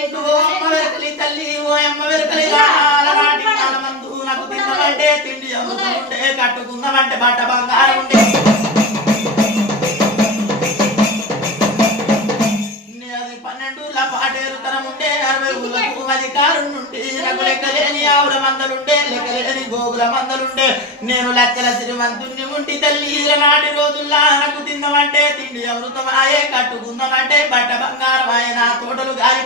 వెరకలి తల్లి ఓ అమ్మ వెరకలి నాటి కాలమందు నాకు తిన్నమంటే తిండి అమ్ముతుంటే కట్టుకుందామంటే బట్ట బంగారం ఉంటే అది 12 పాటేరుతనం ఉంటే 60 ఊళ్ళకు అధికారుండి నాకు లెక్కలేని ఆవుల మందలుండే లెక్కలేని గోగుల మందలుండే నేను లచ్చల శ్రీమంతుణ్ణి ఉంటి తల్లి నాటి రోజుల్లా నాకు తిందామంటే తిండి అమృతమాయే కట్టుకుందామంటే బట్ట బంగారమాయ నా తోటలు గాలి